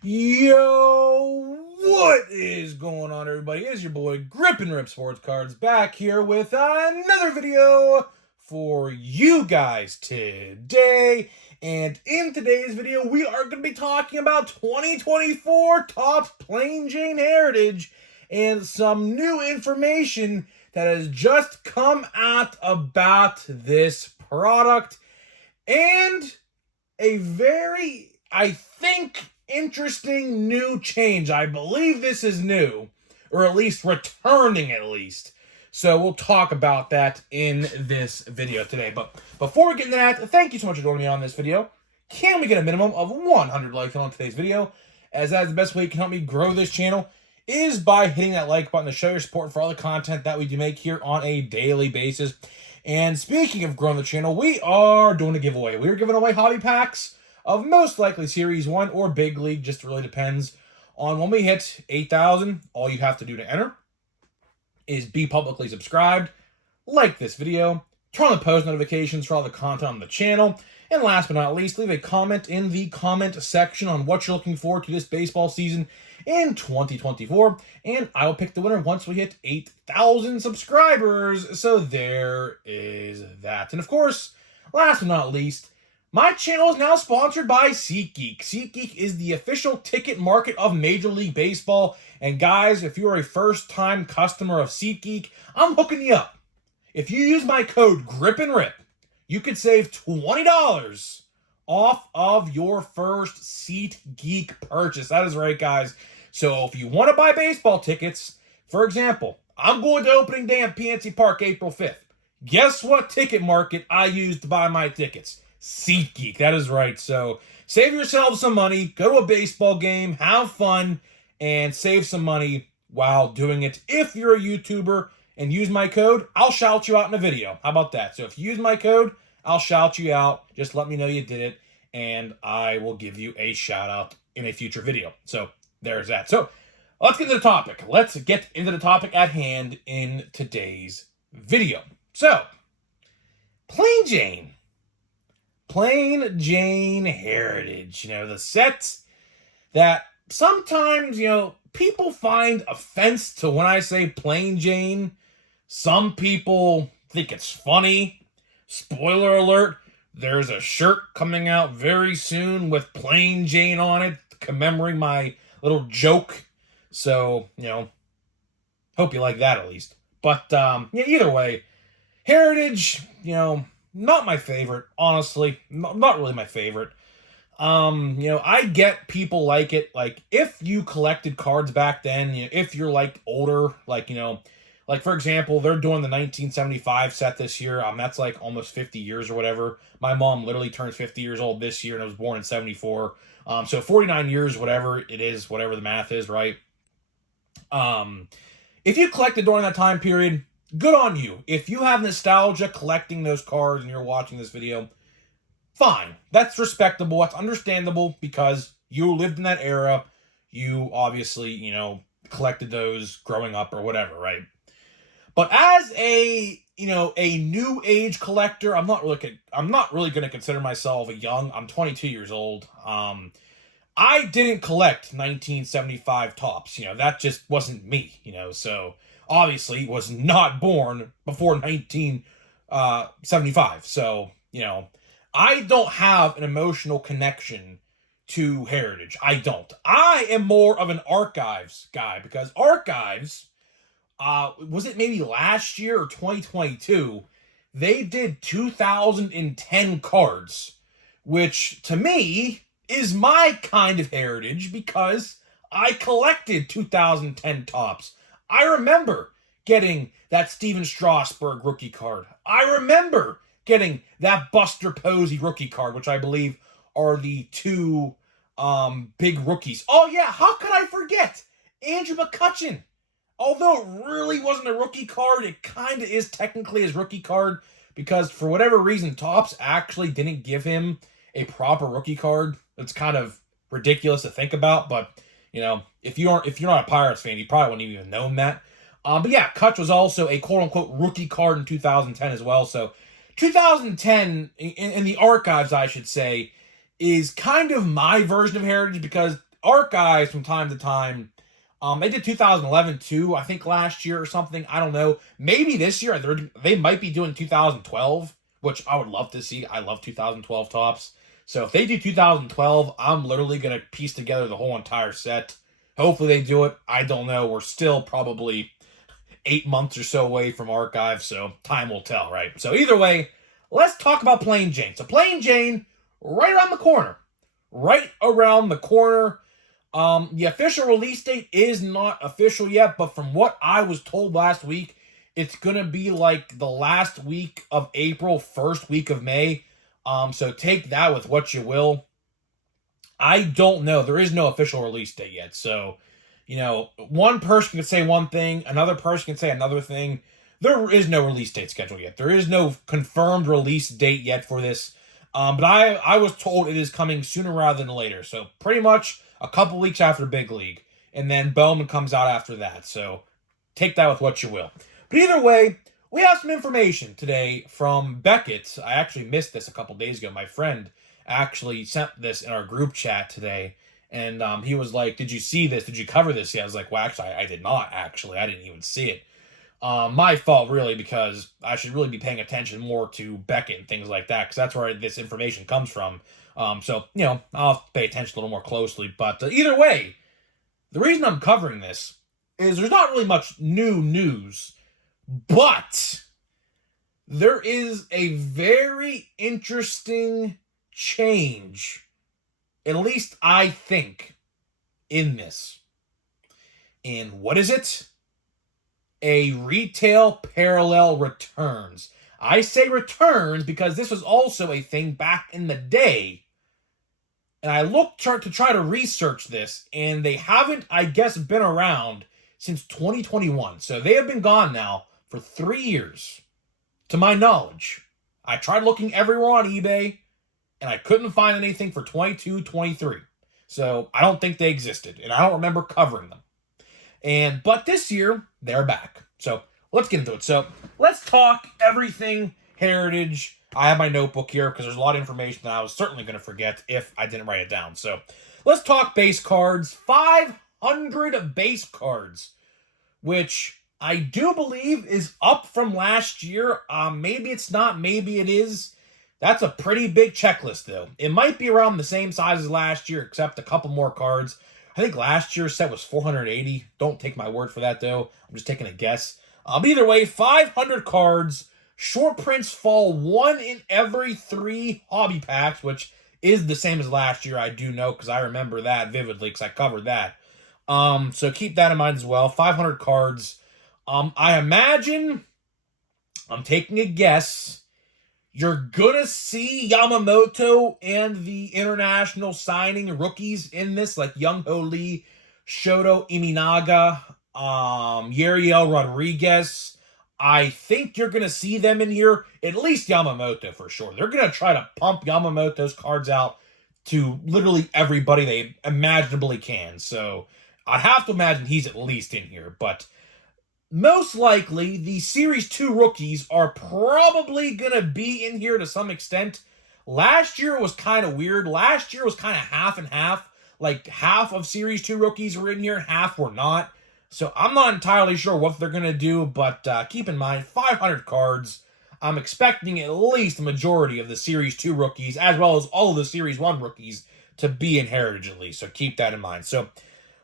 Yo, what is going on, everybody? It's your boy Grip and Rip Sports Cards back here with another video for you guys today. And in today's video, we are going to be talking about 2024 Topps Plain Jane Heritage and some new information that has just come out about this product and a very, I think, interesting new change. I believe this is new, or at least returning at least. So we'll talk about that in this video today. But before we get into that, thank you so much for joining me on this video. Can we get a minimum of 100 likes on today's video? As that is the best way you can help me grow this channel, is by hitting that like button to show your support for all the content that we do make here on a daily basis. And speaking of growing the channel, we are doing a giveaway. We are giving away hobby packs of most likely Series 1 or Big League, just really depends on when we hit 8,000. All you have to do to enter is be publicly subscribed, like this video, turn on the post notifications for all the content on the channel, and last but not least, leave a comment in the comment section on what you're looking forward to this baseball season in 2024, and I will pick the winner once we hit 8,000 subscribers. So there is that. And of course, last but not least, my channel is now sponsored by SeatGeek. SeatGeek is the official ticket market of Major League Baseball. And guys, if you're a first-time customer of SeatGeek, I'm hooking you up. If you use my code GRIPANDRIP, you could save $20 off of your first SeatGeek purchase. That is right, guys. So if you want to buy baseball tickets, for example, I'm going to opening day at PNC Park April 5th. Guess what ticket market I used to buy my tickets? SeatGeek. That is right. So save yourself some money, go to a baseball game, have fun, and save some money while doing it. If you're a YouTuber and use my code, I'll shout you out in a video. How about that? So if you use my code, I'll shout you out. Just let me know you did it, and I will give you a shout out in a future video. So there's that. So let's get into the topic. Let's get into the topic at hand in today's video. So, Plain Jane Heritage, the sets that sometimes, people find offense to when I say Plain Jane. Some people think it's funny. Spoiler alert, there's a shirt coming out very soon with Plain Jane on it, commemorating my little joke. So, hope you like that at least. But, either way, Heritage, not my favorite, honestly. Not really my favorite. I get people like it. Like, if you collected cards back then, if you're, like, older, like, for example, they're doing the 1975 set this year. That's, like, almost 50 years or whatever. My mom literally turned 50 years old this year, and I was born in 74. So 49 years, whatever it is, whatever the math is, right? If you collected during that time period, good on you. If you have nostalgia collecting those cards and you're watching this video, fine. That's respectable. That's understandable because you lived in that era. You obviously, collected those growing up or whatever, right? But as a new age collector, I'm not really going to consider myself a young. I'm 22 years old. I didn't collect 1975 Topps. That just wasn't me, so obviously was not born before 1975. So, I don't have an emotional connection to Heritage. I don't. I am more of an Archives guy because Archives, was it maybe last year or 2022, they did 2010 cards, which to me is my kind of Heritage because I collected 2010 Topps. I remember getting that Steven Strasburg rookie card. I remember getting that Buster Posey rookie card, which I believe are the two big rookies. Oh yeah, how could I forget Andrew McCutchen? Although it really wasn't a rookie card, it kind of is technically his rookie card because for whatever reason, Topps actually didn't give him a proper rookie card. It's kind of ridiculous to think about, but if you're not a Pirates fan, you probably wouldn't even known that. But yeah, Kutch was also a quote-unquote rookie card in 2010 as well. So 2010, in the Archives, I should say, is kind of my version of Heritage because Archives from time to time. They did 2011 too, I think last year or something. I don't know. Maybe this year they might be doing 2012, which I would love to see. I love 2012 tops. So if they do 2012, I'm literally gonna piece together the whole entire set. Hopefully they do it. I don't know. We're still probably 8 months or so away from Archive, so time will tell, right? So either way, let's talk about Plain Jane. So Plain Jane, right around the corner. Right around the corner. The official release date is not official yet, but from what I was told last week, it's gonna be like the last week of April, first week of May. So take that with what you will. I don't know. There is no official release date yet. So, one person can say one thing, another person can say another thing. There is no release date scheduled yet. There is no confirmed release date yet for this. But I was told it is coming sooner rather than later. So pretty much a couple weeks after Big League. And then Bowman comes out after that. So take that with what you will. But either way, we have some information today from Beckett. I actually missed this a couple days ago. My friend actually sent this in our group chat today. And he was like, did you see this? Did you cover this? Yeah, I was like, well, actually, I did not, actually. I didn't even see it. My fault, really, because I should really be paying attention more to Beckett and things like that, because that's where this information comes from. So, I'll have to pay attention a little more closely. But either way, the reason I'm covering this is there's not really much new news, but there is a very interesting change, at least I think, in this. And what is it? A retail parallel returns. I say returns because this was also a thing back in the day. And I looked to try to research this, and they haven't, I guess, been around since 2021. So they have been gone now for 3 years, to my knowledge. I tried looking everywhere on eBay, and I couldn't find anything for 22, 23. So I don't think they existed, and I don't remember covering them. But this year, they're back. So let's get into it. So let's talk everything Heritage. I have my notebook here because there's a lot of information that I was certainly going to forget if I didn't write it down. So let's talk base cards. 500 base cards, which I do believe is up from last year. Maybe it's not. Maybe it is. That's a pretty big checklist, though. It might be around the same size as last year, except a couple more cards. I think last year's set was 480. Don't take my word for that, though. I'm just taking a guess. But either way, 500 cards. Short prints fall 1 in every 3 hobby packs, which is the same as last year. I do know because I remember that vividly because I covered that. So keep that in mind as well. 500 cards. I imagine, I'm taking a guess, you're going to see Yamamoto and the international signing rookies in this, like Young-Ho Lee, Shoto Iminaga, Yariel Rodriguez. I think you're going to see them in here, at least Yamamoto for sure. They're going to try to pump Yamamoto's cards out to literally everybody they imaginably can. So I'd have to imagine he's at least in here. But most likely, the Series 2 rookies are probably going to be in here to some extent. Last year was kind of weird. Last year was kind of half and half. Like half of Series 2 rookies were in here, half were not. So I'm not entirely sure what they're going to do, but keep in mind, 500 cards. I'm expecting at least the majority of the Series 2 rookies, as well as all of the Series 1 rookies, to be in Heritage at least. So keep that in mind. So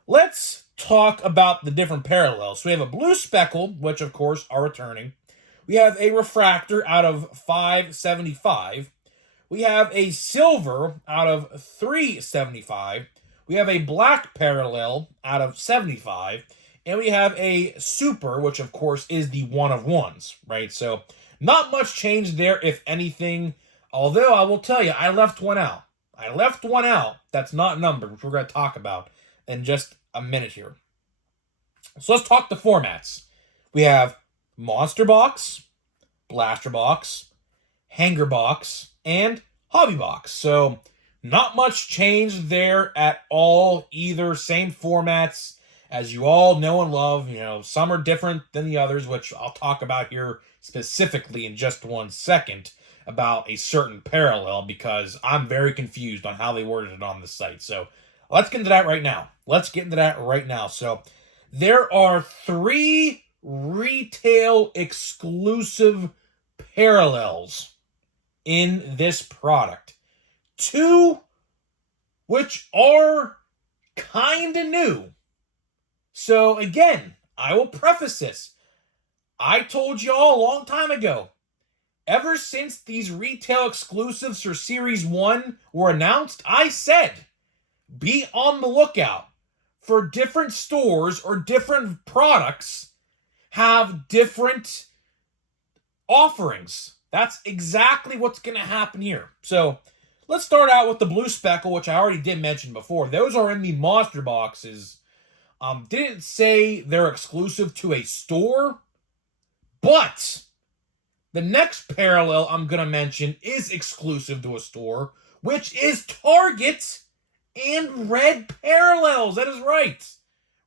let's talk about the different parallels. So we have a blue speckle, which of course are returning. We have a refractor out of 575. We have a silver out of 375. We have a black parallel out of 75. And we have a super, which of course is the 1 of 1s, right? So not much change there, if anything. Although I will tell you, I left one out. I left one out that's not numbered, which we're going to talk about in just a minute here. So let's talk the formats. We have Monster Box, Blaster Box, Hanger Box, and Hobby Box. So not much change there at all either. Same formats. As you all know and love, some are different than the others, which I'll talk about here specifically in just 1 second about a certain parallel because I'm very confused on how they worded it on the site. So Let's get into that right now. So there are 3 retail exclusive parallels in this product. 2 which are kind of new. So again, I will preface this. I told y'all a long time ago, ever since these retail exclusives for Series 1 were announced, I said, be on the lookout for different stores or different products have different offerings. That's exactly what's going to happen here. So let's start out with the Blue Speckle, which I already did mention before. Those are in the monster boxes. Didn't say they're exclusive to a store, but the next parallel I'm going to mention is exclusive to a store, which is Target and Red Parallels. That is right.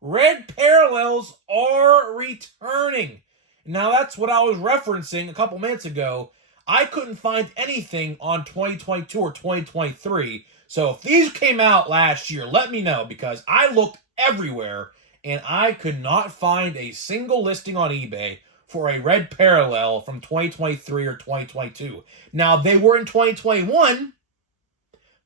Red Parallels are returning. Now, that's what I was referencing a couple minutes ago. I couldn't find anything on 2022 or 2023. So if these came out last year, let me know, because I looked everywhere and I could not find a single listing on eBay for a Red Parallel from 2023 or 2022. Now, they were in 2021,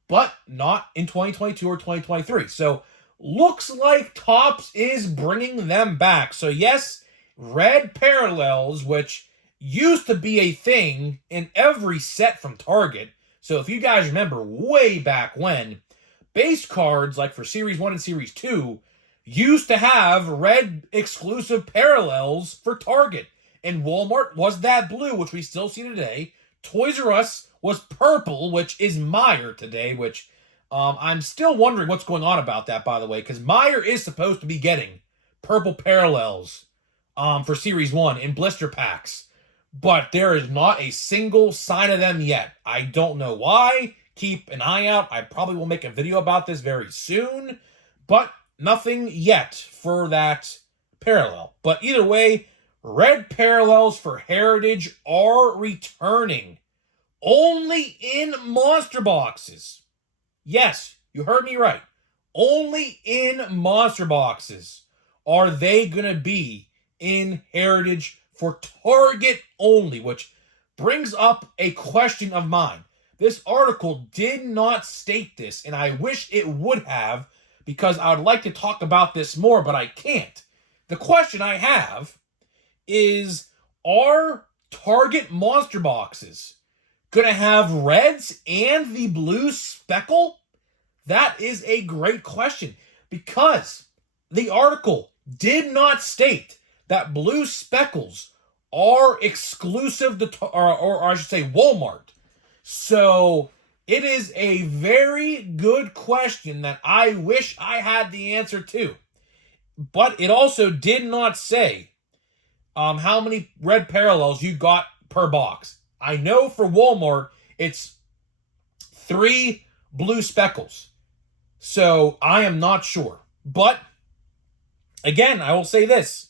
but not in 2022 or 2023. So looks like Topps is bringing them back. So yes, Red Parallels, which used to be a thing in every set from Target. So if you guys remember way back when, base cards like for Series 1 and Series 2 used to have red exclusive parallels for Target. And Walmart was that blue, which we still see today. Toys R Us was purple, which is Meijer today, which I'm still wondering what's going on about that, by the way, because Meijer is supposed to be getting purple parallels for Series 1 in blister packs. But there is not a single sign of them yet. I don't know why. Keep an eye out. I probably will make a video about this very soon. But nothing yet for that parallel. But either way, Red Parallels for Heritage are returning. Only in monster boxes. Yes, you heard me right. Only in monster boxes are they going to be in Heritage for Target only, which brings up a question of mine. This article did not state this, and I wish it would have, because I would like to talk about this more, but I can't. The question I have is, are Target monster boxes going to have reds and the blue speckle? That is a great question, because the article did not state that blue speckles are exclusive to, or I should say, Walmart. So it is a very good question that I wish I had the answer to. But it also did not say how many red parallels you got per box. I know for Walmart, it's 3 blue speckles. So I am not sure. But again, I will say this.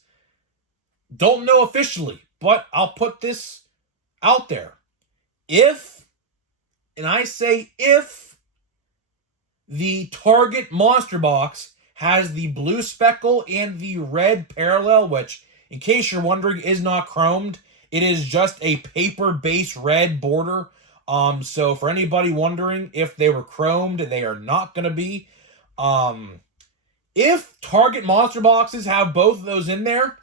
Don't know officially, but I'll put this out there. If, and I say if, the Target monster box has the blue speckle and the red parallel, which, in case you're wondering, is not chromed. It is just a paper-based red border. So for anybody wondering if they were chromed, they are not going to be. If Target monster boxes have both of those in there,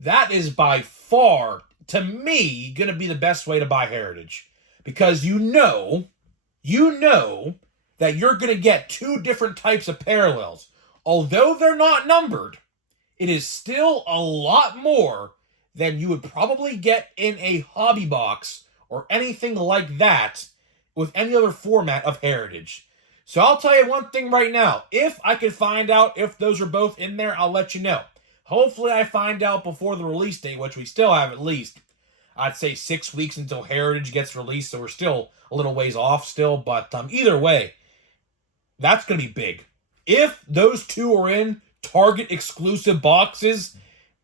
that is by far, to me, going to be the best way to buy Heritage. Because you know that you're going to get 2 different types of parallels. Although they're not numbered, it is still a lot more than you would probably get in a hobby box or anything like that with any other format of Heritage. So I'll tell you one thing right now. If I can find out if those are both in there, I'll let you know. Hopefully I find out before the release date, which we still have at least, I'd say 6 weeks until Heritage gets released, so we're still a little ways off still. But either way, that's going to be big. If those 2 are in Target exclusive boxes,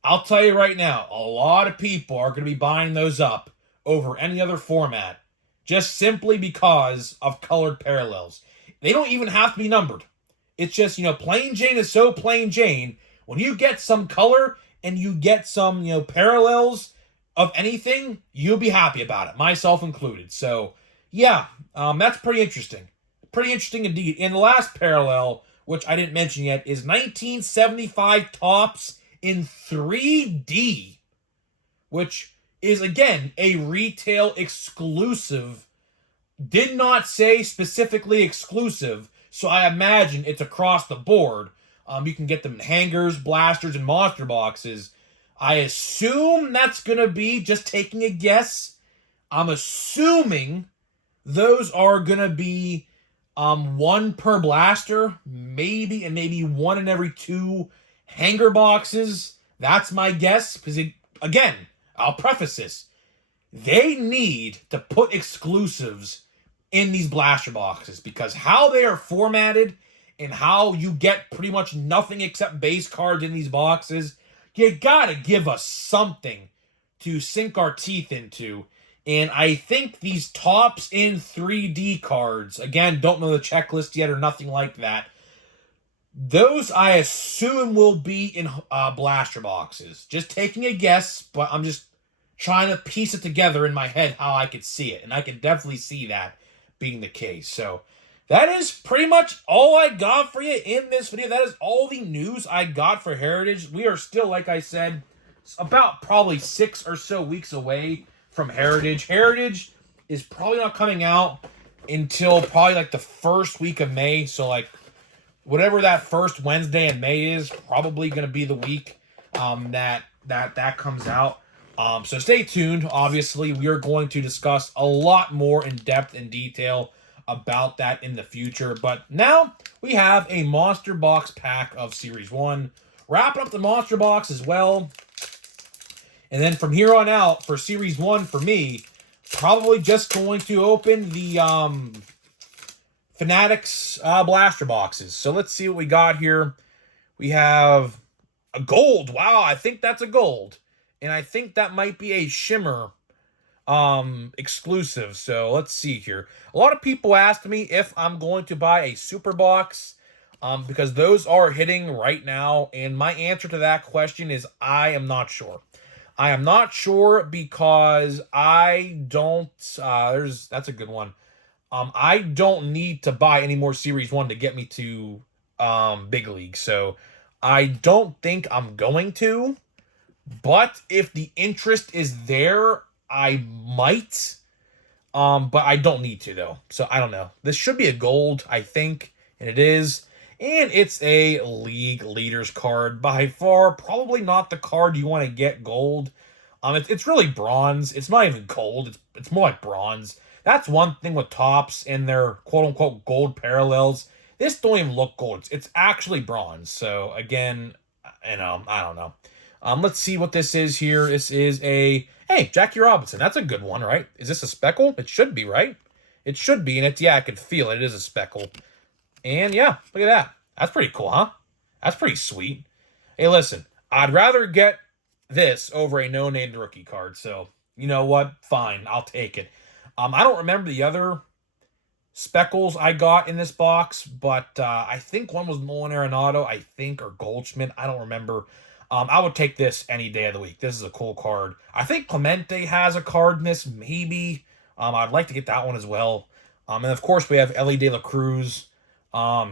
I'll tell you right now, a lot of people are going to be buying those up over any other format, just simply because of colored parallels. They don't even have to be numbered. It's just, plain Jane is so plain Jane. When you get some color and you get some, parallels of anything, you'll be happy about it, myself included. So, yeah, that's pretty interesting. Pretty interesting indeed. And the last parallel, which I didn't mention yet, is 1975 Topps in 3D, which is, again, a retail exclusive. Did not say specifically exclusive, so I imagine it's across the board. You can get them in hangers, blasters, and monster boxes. I assume that's going to be, just taking a guess, I'm assuming those are going to be one per blaster, maybe, and maybe one in every 2 hanger boxes. That's my guess, because, again, I'll preface this. They need to put exclusives in these blaster boxes, because how they are formatted and how you get pretty much nothing except base cards in these boxes, you gotta give us something to sink our teeth into. And I think these Topps in 3D cards, again, don't know the checklist yet or nothing like that, those I assume will be in blaster boxes. Just taking a guess, but I'm just trying to piece it together in my head how I could see it. And I can definitely see that being the case. So that is pretty much all I got for you in this video. That is all the news I got for Heritage. We are still, like I said, about probably 6 or so weeks away from Heritage. Heritage is probably not coming out until probably like the first week of May. So like whatever that first Wednesday in May is, probably going to be the week that comes out. So stay tuned. Obviously, we are going to discuss a lot more in depth and detail about that in the future. But now we have a Monster Box pack of Series 1. Wrapping up the Monster Box as well. And then from here on out, for Series 1 for me, probably just going to open the Fanatics blaster boxes. So let's see what we got here. We have a gold. Wow, I think that's a gold. And I think that might be a Shimmer exclusive. So let's see here. A lot of people asked me if I'm going to buy a super box because those are hitting right now. And my answer to that question is I am not sure. I am not sure because I don't, that's a good one. I don't need to buy any more Series 1 to get me to Big League. So I don't think I'm going to. But if the interest is there, I might. But I don't need to, though. So I don't know. This should be a gold, I think. And it is. And it's a League Leaders card. By far, probably not the card you want to get gold. It's really bronze. It's not even gold. It's more like bronze. That's one thing with Topps and their quote-unquote gold parallels. This don't even look gold. It's actually bronze. So, again, I don't know. Let's see what this is here. This is a, hey, Jackie Robinson. That's a good one, right? Is this a speckle? It should be, right? It should be, and it's, yeah, I can feel it. It is a speckle. And, yeah, look at that. That's pretty cool, huh? That's pretty sweet. Hey, listen, I'd rather get this over a no-named rookie card, so, you know what? Fine, I'll take it. I don't remember the other speckles I got in this box, but I think one was Nolan Arenado, I think, or Goldschmidt. I don't remember. I would take this any day of the week. This is a cool card. I think Clemente has a card in this, maybe. I'd like to get that one as well. And, of course, we have Elly De La Cruz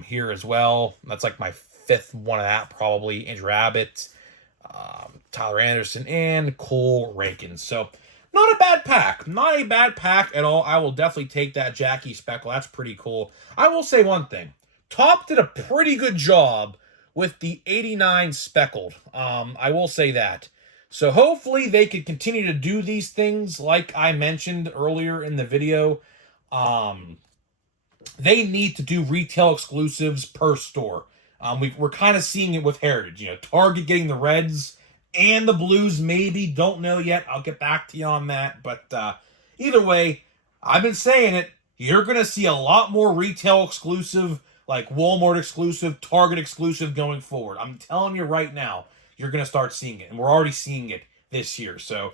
here as well. That's like my 5th one of that, probably. Andrew Abbott, Tyler Anderson, and Cole Rankins. So, not a bad pack. Not a bad pack at all. I will definitely take that Jackie Speckle. That's pretty cool. I will say one thing. Top did a pretty good job with the 89 speckled. I will say that. So hopefully they could continue to do these things like I mentioned earlier in the video. They need to do retail exclusives per store. We're kind of seeing it with Heritage. You know, Target getting the reds and the blues maybe. Don't know yet. I'll get back to you on that. But either way, I've been saying it. You're going to see a lot more retail exclusive, like Walmart exclusive, Target exclusive going forward. I'm telling you right now, you're going to start seeing it. And we're already seeing it this year. So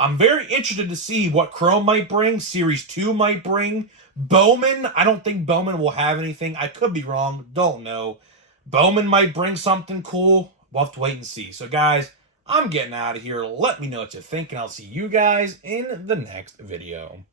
I'm very interested to see what Chrome might bring, Series 2 might bring. Bowman, I don't think Bowman will have anything. I could be wrong, don't know. Bowman might bring something cool. We'll have to wait and see. So guys, I'm getting out of here. Let me know what you think, and I'll see you guys in the next video.